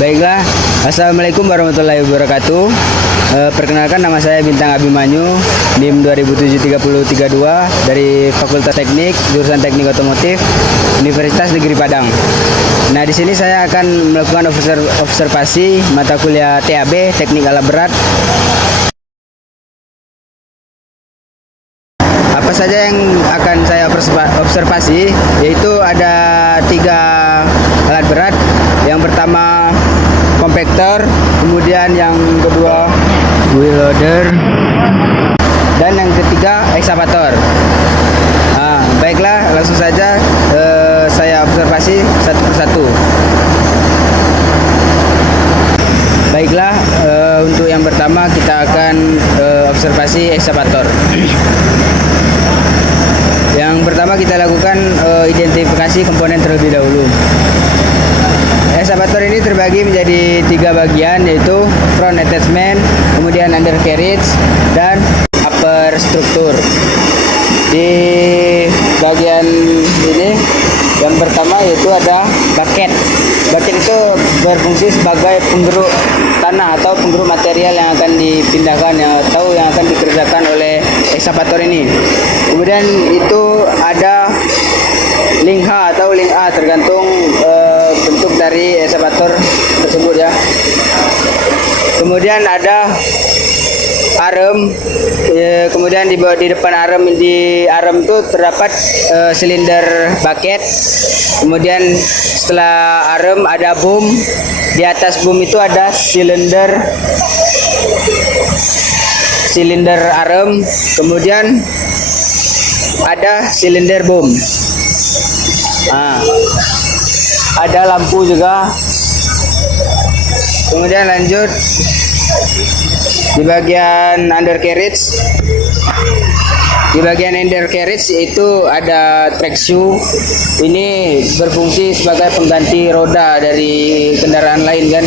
Baiklah, Assalamualaikum warahmatullahi wabarakatuh. Perkenalkan, nama saya Bintang Abimanyu, NIM 2073032 dari Fakultas Teknik, jurusan Teknik Otomotif, Universitas Negeri Padang. Nah, di sini saya akan melakukan observasi mata kuliah TAB, Teknik Alat Berat. Apa saja yang akan saya observasi, yaitu ada 3 alat berat. Yang pertama kompaktor, kemudian yang kedua wheel loader, dan yang ketiga ekskavator. Baiklah, langsung saja saya observasi satu persatu. Baiklah, untuk yang pertama kita akan observasi ekskavator. Yang pertama kita lakukan identifikasi komponen terlebih dahulu. Ekskavator ini terbagi menjadi 3 bagian, yaitu front attachment, kemudian undercarriage, dan upper struktur. Di bagian ini yang pertama yaitu ada bucket. Bucket itu berfungsi sebagai penggeruk tanah atau penggeruk material yang akan dipindahkan atau yang akan dikerjakan oleh ekskavator ini. Kemudian itu ada link H atau link A, tergantung bentuk dari ekskavator tersebut ya. Kemudian ada arem, kemudian di depan arem itu terdapat silinder bucket. Kemudian setelah arem ada boom, di atas boom itu ada silinder arem, kemudian ada silinder boom. Ada lampu juga. Kemudian lanjut di bagian undercarriage. Di bagian undercarriage itu ada track shoe. Ini berfungsi sebagai pengganti roda dari kendaraan lain kan.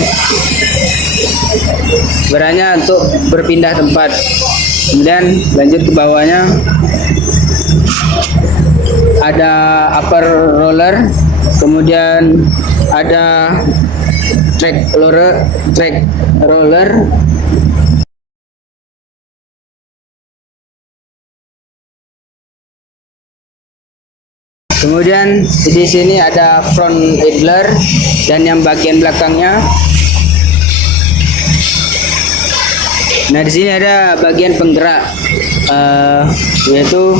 Sebenarnya untuk berpindah tempat. Kemudian lanjut ke bawahnya ada upper roller, kemudian ada track roller. Kemudian di sini ada front idler dan yang bagian belakangnya. Nah, di sini ada bagian penggerak, yaitu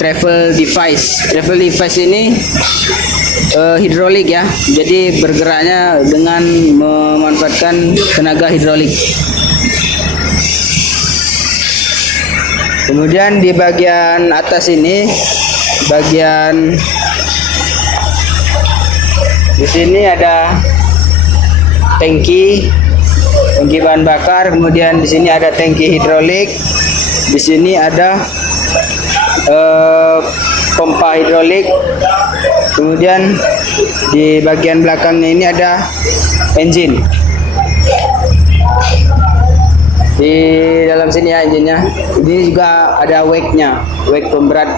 travel device. Travel device ini hidrolik ya, jadi bergeraknya dengan memanfaatkan tenaga hidrolik. Kemudian di bagian atas ini, di sini ada tangki bahan bakar, kemudian di sini ada tangki hidrolik, di sini ada pompa hidrolik, kemudian di bagian belakangnya ini ada engine. Di dalam sini ya engine-nya. Ini juga ada wake-nya, wake pemberat.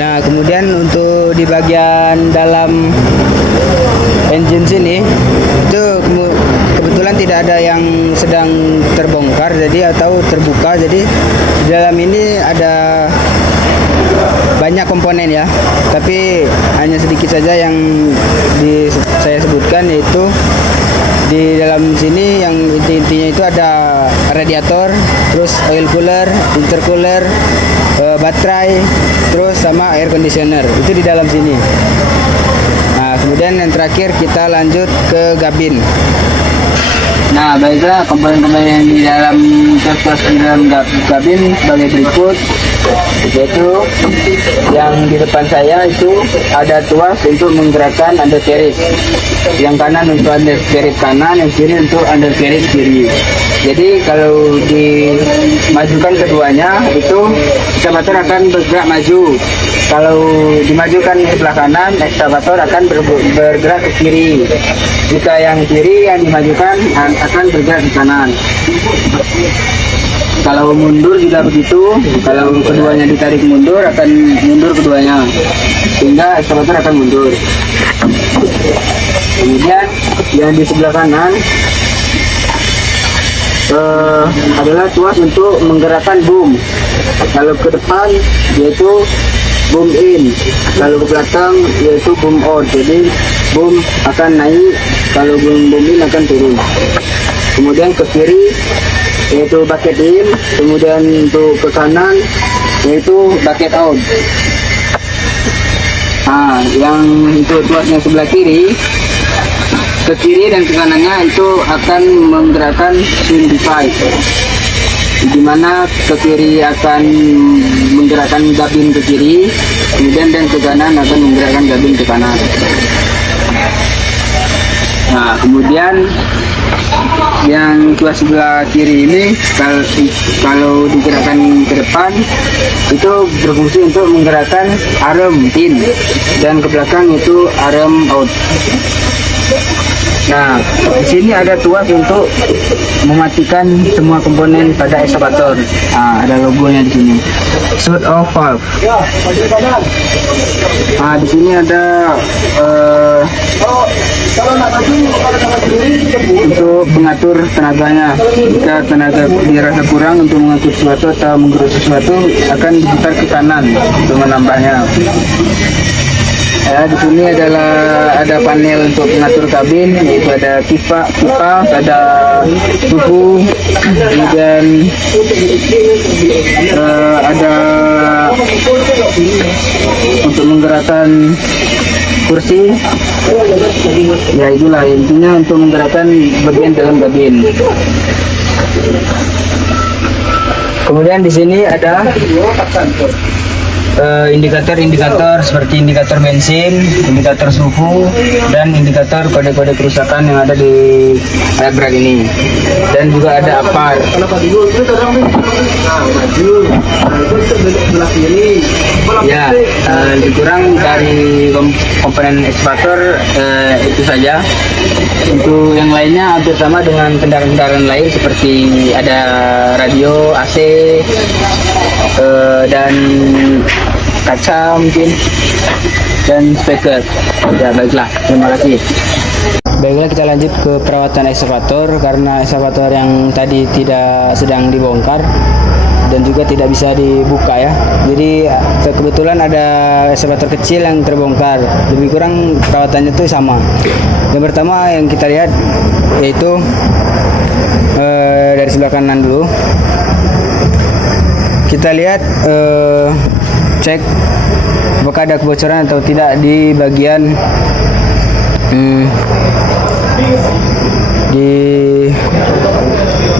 Nah, kemudian untuk di bagian dalam engine sini itu kebetulan tidak ada yang sedang terbongkar atau terbuka, jadi di dalam ini ada banyak komponen ya, tapi hanya sedikit saja yang saya sebutkan, yaitu di dalam sini yang intinya itu ada radiator, terus oil cooler, intercooler, baterai, terus sama air conditioner, itu di dalam sini. Nah, kemudian yang terakhir kita lanjut ke kabin. Nah, baiklah, komponen-komponen di dalam kabin sebagai berikut, yaitu yang di depan saya itu ada tuas untuk menggerakkan undercarriage. Yang kanan untuk undercarriage kanan, yang kiri untuk undercarriage kiri. Jadi kalau dimajukan keduanya itu ekskavator akan bergerak maju. Kalau dimajukan sebelah kanan, ekskavator akan bergerak ke kiri. Jika yang kiri yang dimajukan akan bergerak ke kanan. Kalau mundur juga begitu. Kalau keduanya ditarik mundur, akan mundur keduanya, sehingga ekskavator akan mundur. Kemudian yang di sebelah kanan adalah tuas untuk menggerakkan boom. Kalau ke depan yaitu boom in, kalau ke belakang yaitu boom out. Jadi boom akan naik, kalau boom in akan turun. Kemudian ke kiri yaitu bucket in, kemudian untuk ke kanan yaitu bucket out. Nah, yang itu tuasnya sebelah kiri, ke kiri dan ke kanannya itu akan menggerakkan swing device, di mana ke kiri akan menggerakkan gabin ke kiri, kemudian dan ke kanan akan menggerakkan gabin ke kanan. Nah, kemudian yang tuas sebelah kiri ini kalau digerakkan ke depan itu berfungsi untuk menggerakkan arm in, dan ke belakang itu arm out. Nah, di sini ada tuas untuk mematikan semua komponen pada ekskavator. Nah, ada logonya di sini. Shut off valve. Nah, di sini ada untuk mengatur tenaganya. Jika tenaga dirasa kurang untuk mengatur sesuatu atau menggerus sesuatu, akan diputar ke kanan untuk menambahnya. Ya, di sini ada panel untuk mengatur kabin, yaitu ada pipa, ada suhu, kemudian ada untuk menggerakkan kursi. Ya, itulah intinya untuk menggerakkan bagian dalam kabin. Kemudian di sini ada indikator seperti indikator bensin, indikator suhu, dan indikator kode-kode kerusakan yang ada di alat berat ini. Dan juga ada apar. Ya, dikurang dari komponen ekskavator itu saja. Untuk yang lainnya hampir sama dengan kendaraan-kendaraan lain, seperti ada radio, AC, dan kaca mungkin, dan speaker. Ya, baiklah, terima kasih. Baiklah, kita lanjut ke perawatan ekskavator, karena ekskavator yang tadi tidak sedang dibongkar dan juga tidak bisa dibuka ya. Jadi kebetulan ada ekskavator kecil yang terbongkar, lebih kurang perawatannya itu sama. Yang pertama yang kita lihat yaitu dari sebelah kanan dulu. Kita lihat cek apakah ada kebocoran atau tidak di bagian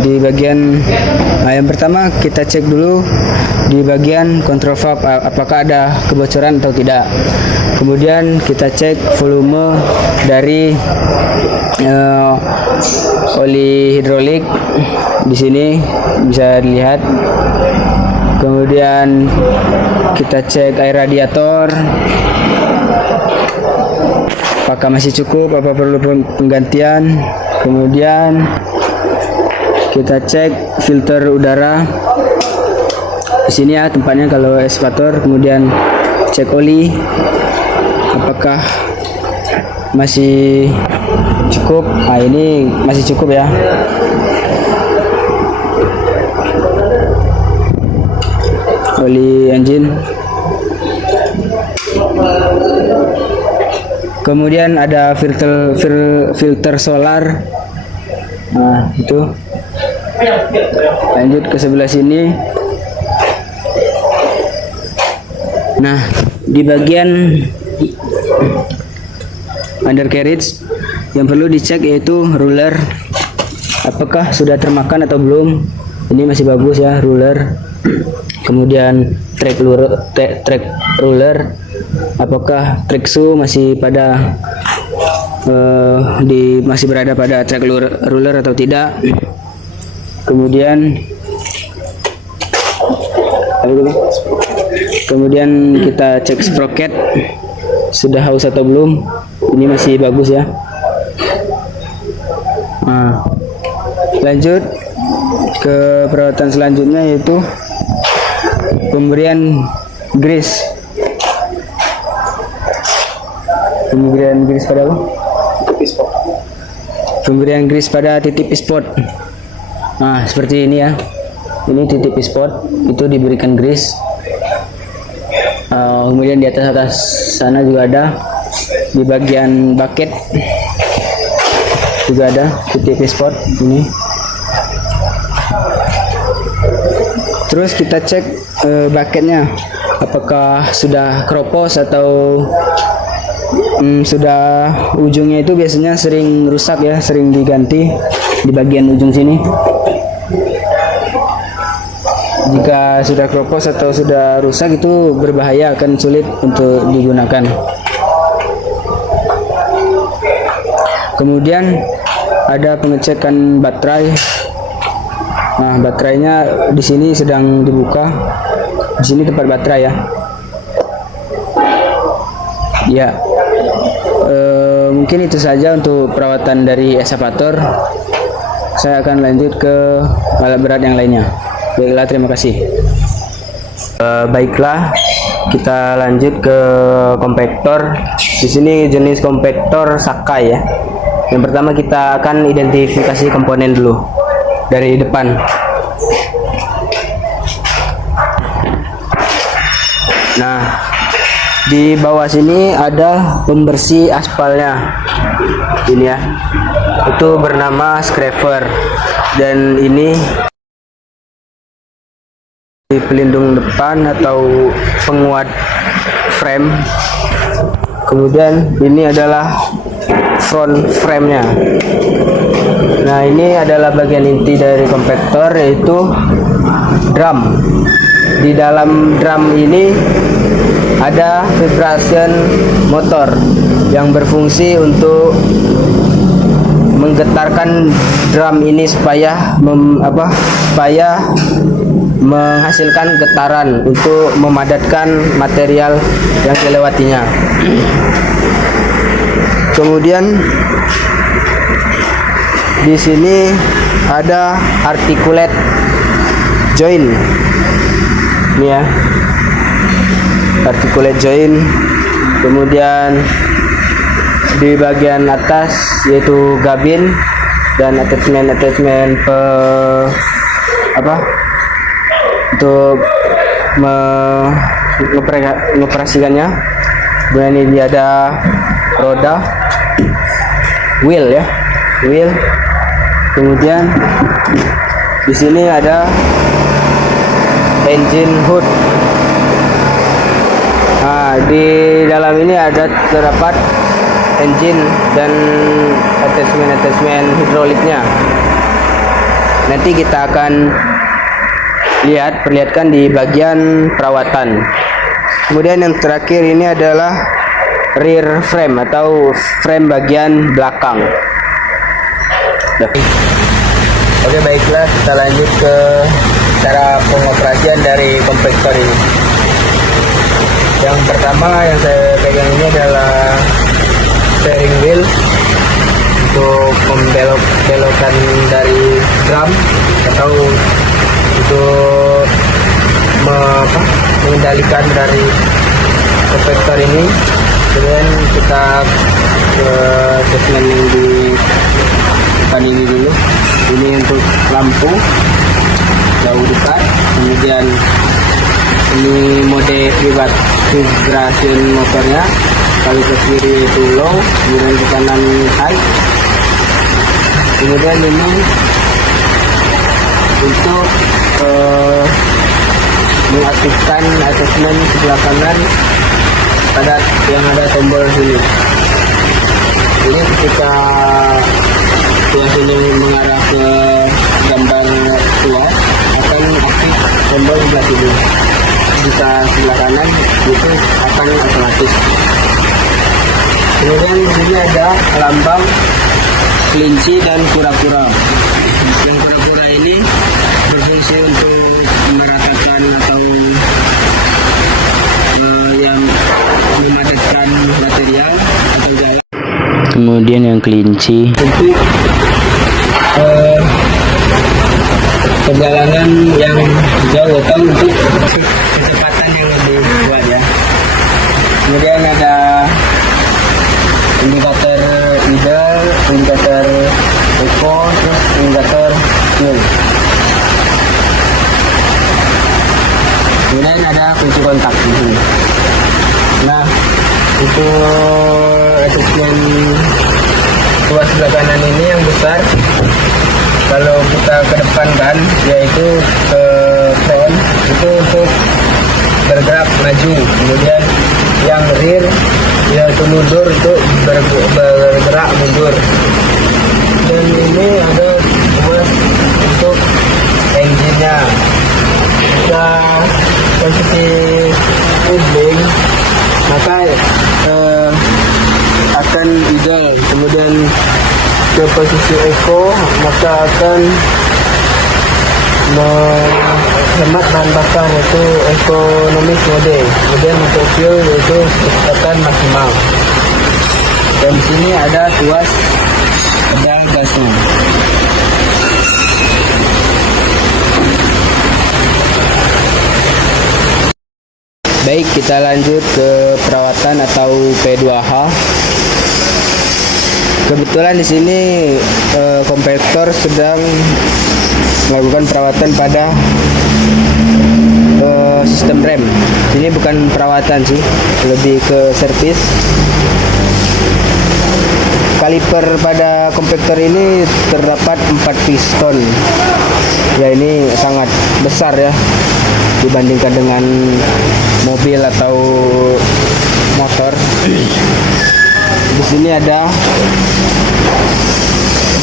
di bagian. Nah, yang pertama kita cek dulu di bagian control valve apakah ada kebocoran atau tidak. Kemudian kita cek volume dari oli hidrolik, di sini bisa dilihat. Kemudian kita cek air radiator apakah masih cukup, apa perlu penggantian. Kemudian kita cek filter udara, di sini ya tempatnya kalau ekskavator. Kemudian cek oli apakah masih cukup. Nah, ini masih cukup ya. Oli engine. Kemudian ada filter solar. Nah, itu. Lanjut ke sebelah sini. Nah, di bagian undercarriage yang perlu dicek yaitu ruler, apakah sudah termakan atau belum. Ini masih bagus ya ruler. Kemudian track ruler, apakah track shoe masih pada masih berada pada track ruler atau tidak. kemudian kita cek sprocket sudah haus atau belum. Ini masih bagus ya. Nah, lanjut ke perawatan selanjutnya, yaitu pemberian grease. Pemberian grease pada apa? Pemberian grease pada titik pispot. Nah, seperti ini ya. Ini titik pispot, itu diberikan grease. Kemudian di atas sana juga ada, di bagian bucket juga ada titik pispot ini. Terus kita cek bucketnya, apakah sudah keropos atau sudah, ujungnya itu biasanya sering rusak ya, sering diganti di bagian ujung sini. Jika sudah keropos atau sudah rusak itu berbahaya, akan sulit untuk digunakan. Kemudian ada pengecekan baterai. Nah, baterainya di sini sedang dibuka. Di sini tempat baterai ya. Ya, mungkin itu saja untuk perawatan dari eskavator. Saya akan lanjut ke alat berat yang lainnya. Baiklah, terima kasih. Baiklah, kita lanjut ke kompaktor. Di sini jenis kompaktor Sakai ya. Yang pertama kita akan identifikasi komponen dulu dari depan. Nah, di bawah sini ada pembersih aspalnya. Ini ya. Itu bernama scraper, dan ini di pelindung depan atau penguat frame. Kemudian ini adalah front frame-nya. Nah, ini adalah bagian inti dari kompaktor, yaitu drum. Di dalam drum ini ada vibration motor yang berfungsi untuk menggetarkan drum ini supaya menghasilkan getaran untuk memadatkan material yang dilewatinya. Kemudian di sini ada articulate joint. Ini ya, articulate joint. Kemudian di bagian atas yaitu gabin dan attachment untuk mengoperasikannya. Kemudian ini ada roda, wheel ya, wheel. Kemudian di sini ada engine hood. Nah, di dalam ini ada terdapat engine dan attachment hidroliknya. Nanti kita akan perlihatkan di bagian perawatan. Kemudian yang terakhir ini adalah rear frame atau frame bagian belakang. Oke, baiklah, kita lanjut ke cara pengoperasian dari kompaktor ini. Yang pertama yang saya pegang ini adalah steering wheel untuk membelokkan dari drum atau untuk mengendalikan dari kompaktor ini. Kemudian kita ke attachment yang di depan ini dulu. Ini untuk lampu jauh dekat. Kemudian ini mode vibration motornya. Kalau ke kiri itu low, kemudian ke kanan high. Kemudian ini untuk mengaktifkan attachment sebelah kanan pada yang ada tombol sini. Ini ketika tuasnya mengarah ke gambar tua akan aktif tombol sebelah kiri. Jika sebelah kanan itu akan otomatis. Kemudian di sini ada lambang kelinci dan kura-kura. Yang kura-kura ini kemudian yang kelinci. Untuk perjalanan yang jauh atau untuk kecepatan yang lebih kuat ya. Kemudian ada indikator idle, indikator eco, terus indikator fuel. Kemudian ada kunci kontak di sini. Nah, untuk asesmen tuas sebelah kanan ini yang besar, kalau kita ke depan kan, yaitu ke front, itu untuk bergerak maju. Kemudian yang rear, yaitu mundur, untuk bergerak mundur. Dan ini ada tuas untuk engine-nya. Jika posisi idling, maka akan idle. Kemudian ke posisi eco, maka akan menghemat bahan bakar, yaitu ekonomis mode. Kemudian untuk fuel yaitu kecepatan maksimal. Dan di sini ada tuas pedal gasnya. Baik, kita lanjut ke perawatan atau P2H. Kebetulan di sini kompetitor sedang melakukan perawatan pada sistem rem. Ini bukan perawatan sih, lebih ke servis. Kaliper pada kompetitor ini terdapat 4 piston. Ya, ini sangat besar ya dibandingkan dengan mobil atau motor. Di sini ada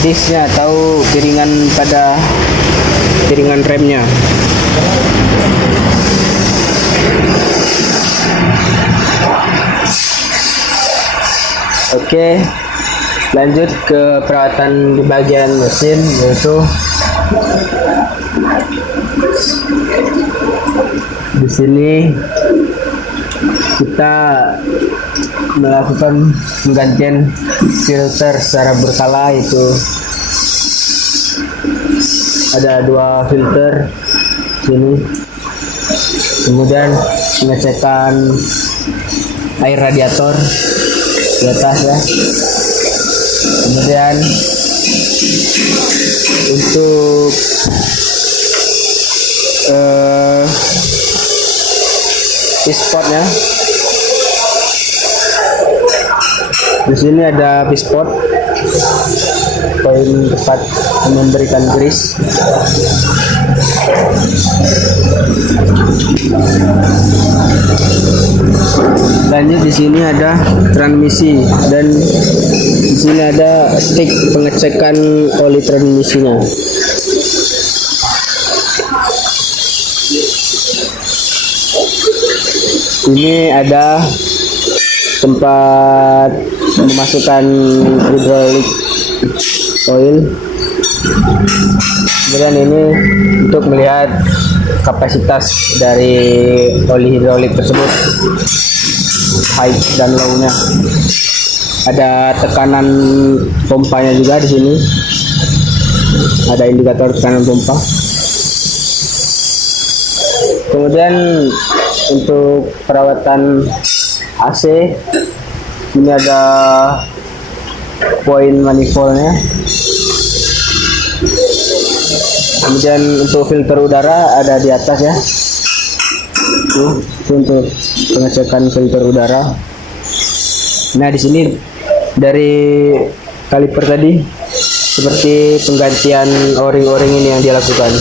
disknya atau piringan pada piringan remnya. Oke, lanjut ke perawatan di bagian mesin, yaitu di sini kita melakukan penggantian filter secara berkala. Itu ada 2 filter sini. Kemudian pengecekan air radiator di atas ya. Kemudian untuk pispotnya, di sini ada pispot, poin tempat memberikan grease. Lanjut, di sini ada transmisi, dan di sini ada stick pengecekan oli transmisinya. Ini ada tempat memasukkan hidrolik oil. Kemudian ini untuk melihat kapasitas dari oli hidrolik tersebut, high dan low-nya. Ada tekanan pompanya juga di sini. Ada indikator tekanan pompa. Kemudian untuk perawatan AC, ini ada poin manifoldnya. Kemudian untuk filter udara ada di atas ya. Itu untuk pengecekan filter udara. Nah, di sini dari kaliper tadi seperti penggantian o-ring ini yang dia lakukan.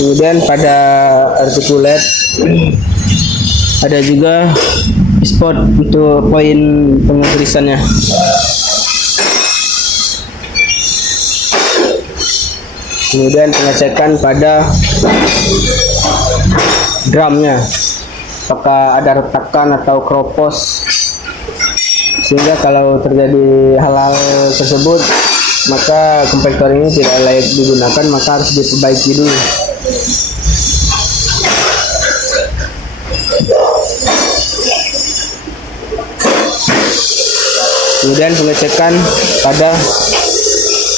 Kemudian pada articulate ada juga spot untuk poin pengerisannya. Kemudian pengecekan pada drumnya, apakah ada retakan atau kropos, sehingga kalau terjadi hal-hal tersebut maka kompetitor ini tidak layak digunakan, maka harus diperbaiki dulu. Kemudian pengecekan pada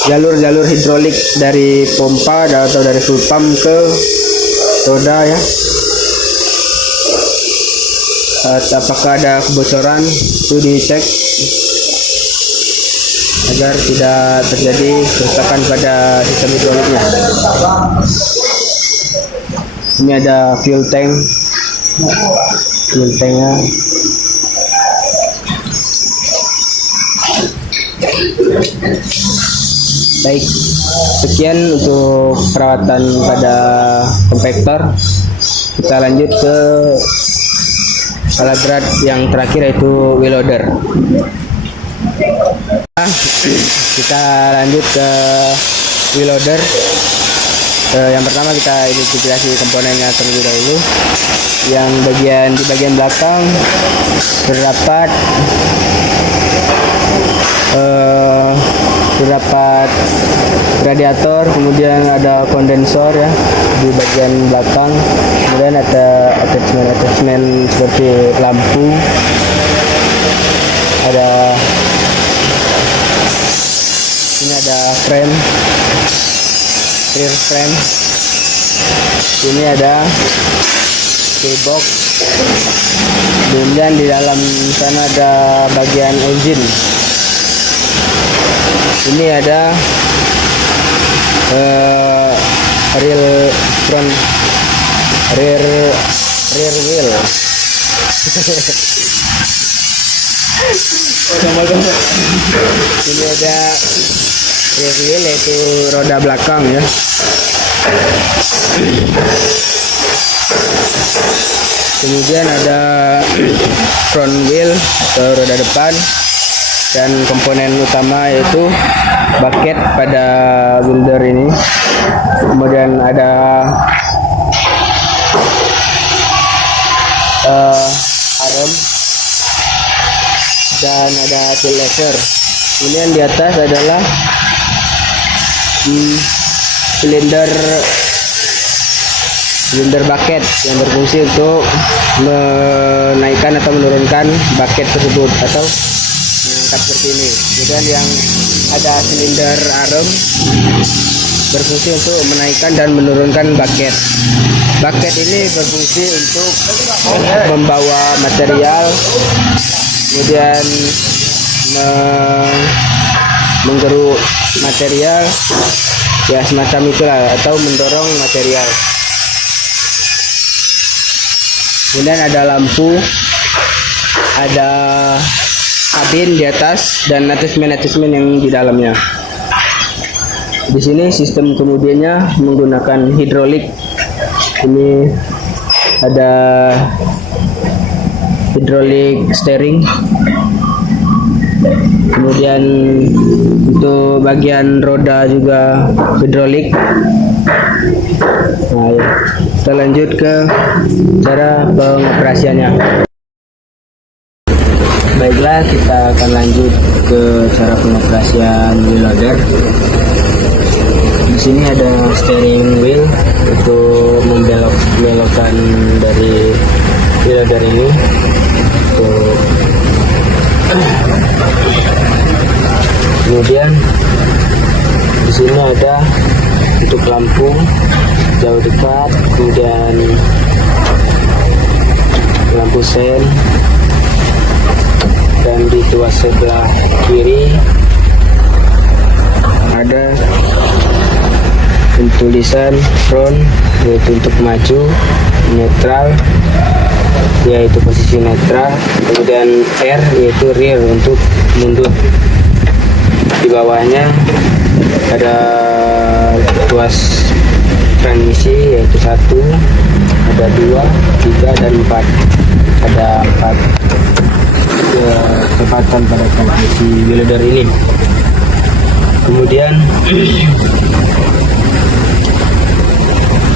jalur-jalur hidrolik dari pompa atau dari fuel pump ke roda ya. Apakah ada kebocoran itu dicek agar tidak terjadi kerusakan pada sistem hidroliknya. Ini ada fuel tanknya. Baik, sekian untuk perawatan pada kompaktor. Kita lanjut ke alat berat yang terakhir, yaitu wheel loader. Kita lanjut ke wheel loader. Yang pertama kita identifikasi komponennya terlebih dahulu. Yang di bagian belakang terdapat radiator, kemudian ada kondensor ya di bagian belakang, kemudian ada attachment seperti lampu, ini ada rear frame, ini ada keybox, kemudian di dalam sana ada bagian engine. Ini ada rear wheel. Ini ada rear wheel, yaitu roda belakang ya. Kemudian ada front wheel atau roda depan, dan komponen utama yaitu bucket pada builder ini. Kemudian ada arm dan ada tool laser. Kemudian di atas adalah silinder bucket yang berfungsi untuk menaikkan atau menurunkan bucket tersebut atau mengangkat seperti ini. Kemudian yang ada silinder arm berfungsi untuk menaikkan dan menurunkan bucket. Bucket ini berfungsi untuk membawa material, kemudian menggeruk material ya, semacam itulah, atau mendorong material. Kemudian ada lampu, ada kabin di atas, dan attachment yang di dalamnya. Di sini sistem kemudiannya menggunakan hidrolik. Ini ada hidrolik steering. Kemudian untuk bagian roda juga hidrolik. Nah, ya. Kita lanjut ke cara pengoperasiannya. Baiklah, kita akan lanjut ke cara pengoperasian wheel loader. Di sini ada steering wheel untuk membelokkan dari wheel loader ini. Kemudian di sini ada untuk lampu jauh dekat, kemudian lampu sen, dan di tuas sebelah kiri ada tulisan front, yaitu untuk maju, netral yaitu posisi netral, kemudian R yaitu rear untuk mundur. Di bawahnya ada tuas transmisi, yaitu 1, ada 2, 3, dan 4. Ada 4 kecepatan pada transmisi wheel loader ini. Kemudian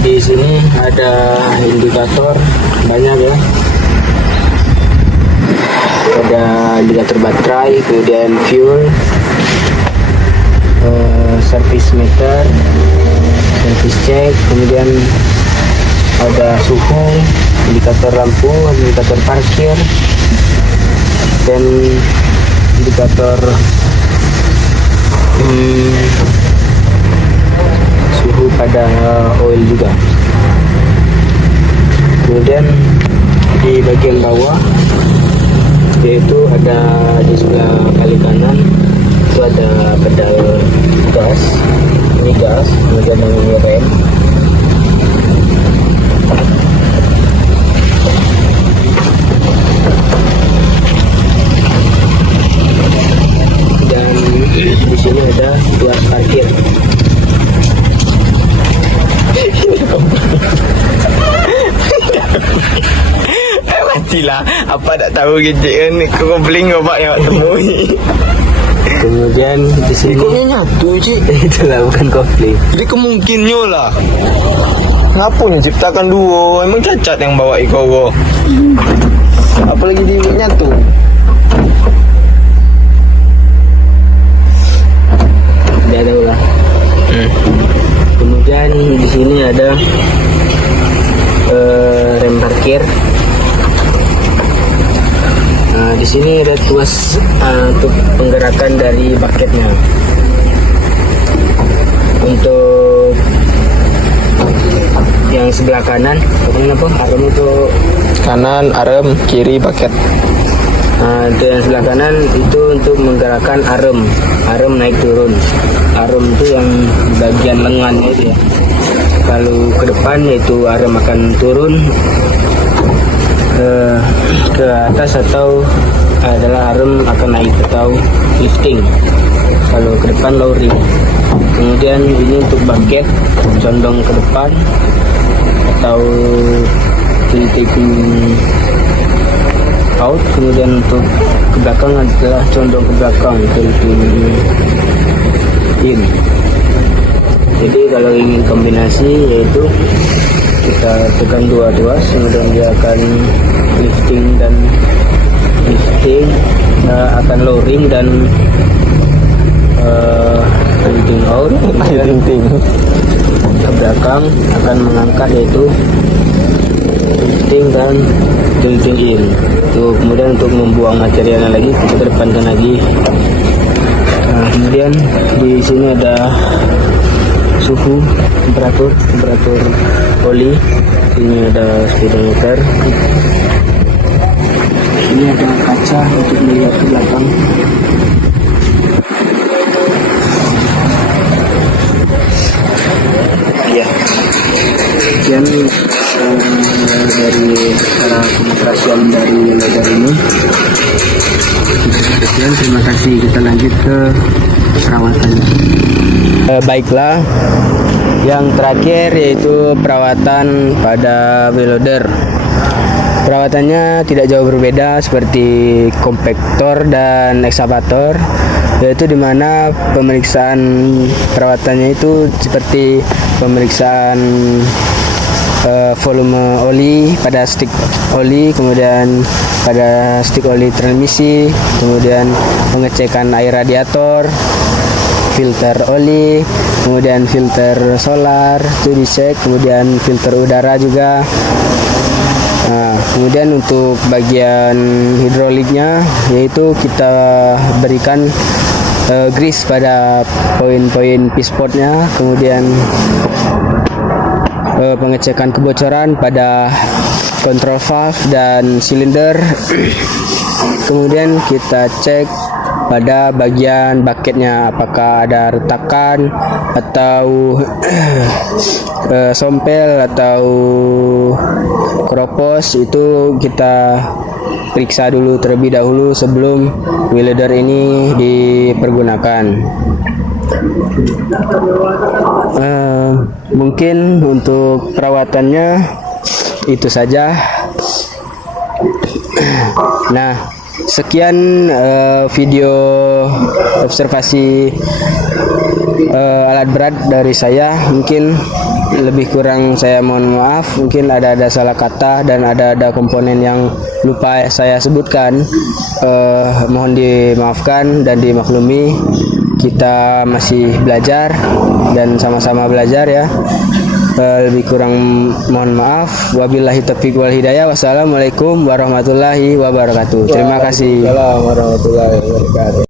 di sini ada indikator banyak ya. Ada indikator baterai, kemudian fuel, service meter, service check, kemudian ada suhu, indikator lampu, indikator parkir, dan indikator suhu pada oil juga. Kemudian di bagian bawah, yaitu ada di sebelah kali kanan itu ada pedal gas, ini gas, kemudian ini rem. Dan di sini ada gelas parkir. Matilah, apa tak tahu gitu kan, kopling bapak yang temui. Kemudian di sini Ikutnya nyatu cik. itulah bukan kopling. Jadi kemungkinnya lah. Ngapa yang ciptakan duo? Emang cacat yang bawa iko. Apalagi di nyatu. Tidak ada ulah. Kemudian di sini ada rem parkir. Nah, di sini ada tuas untuk penggerakan dari bucketnya. Untuk yang sebelah kanan, apa? Arem itu Kanan arem, kiri paket. Nah, untuk yang sebelah kanan itu untuk menggerakkan arem naik turun. Arem itu yang bagian lengannya itu ya. Kalau ke depan yaitu arem akan turun ke atas, atau adalah arem akan naik atau lifting. Kalau ke depan lowering. Kemudian ini untuk bucket condong ke depan atau tilting out. Kemudian untuk ke belakang adalah condong ke belakang, tilting in. Jadi kalau ingin kombinasi, yaitu kita tekan dua tuas, kemudian dia akan lifting, akan lowering dan tilting out. Kemudian ke belakang akan mengangkat, yaitu lifting dan tilting in. Kemudian untuk membuang materialnya lagi, kita kedepankan lagi. Nah, kemudian di sini ada suhu, temperatur oli. Ini ada speedometer. Ini ada kaca untuk melihat ke belakang. Ya, sekian dari cara pengoperasian dari leather ini. Sekian, terima kasih. Kita lanjut ke perawatannya. Baiklah, yang terakhir yaitu perawatan pada wheel loader. Perawatannya tidak jauh berbeda seperti kompaktor dan ekskavator, yaitu dimana pemeriksaan perawatannya itu seperti pemeriksaan volume oli pada stick oli, kemudian pada stick oli transmisi, kemudian pengecekan air radiator, filter oli, kemudian filter solar itu dicek, kemudian filter udara juga. Nah, kemudian untuk bagian hidroliknya, yaitu kita berikan grease pada poin-poin pispotnya, kemudian pengecekan kebocoran pada kontrol valve dan silinder. Kemudian kita cek pada bagian bucketnya, apakah ada retakan atau sompel atau keropos. Itu kita periksa dulu terlebih dahulu sebelum wheel loader ini dipergunakan. Mungkin untuk perawatannya itu saja. Nah, sekian video observasi alat berat dari saya. Mungkin lebih kurang saya mohon maaf, mungkin ada salah kata dan ada komponen yang lupa saya sebutkan. Mohon dimaafkan dan dimaklumi. Kita masih belajar dan sama-sama belajar ya. Lebih kurang mohon maaf. Wabillahi taufiq wal hidayah. Wassalamualaikum warahmatullahi wabarakatuh. Terima kasih. Waalaikumsalam warahmatullahi wabarakatuh.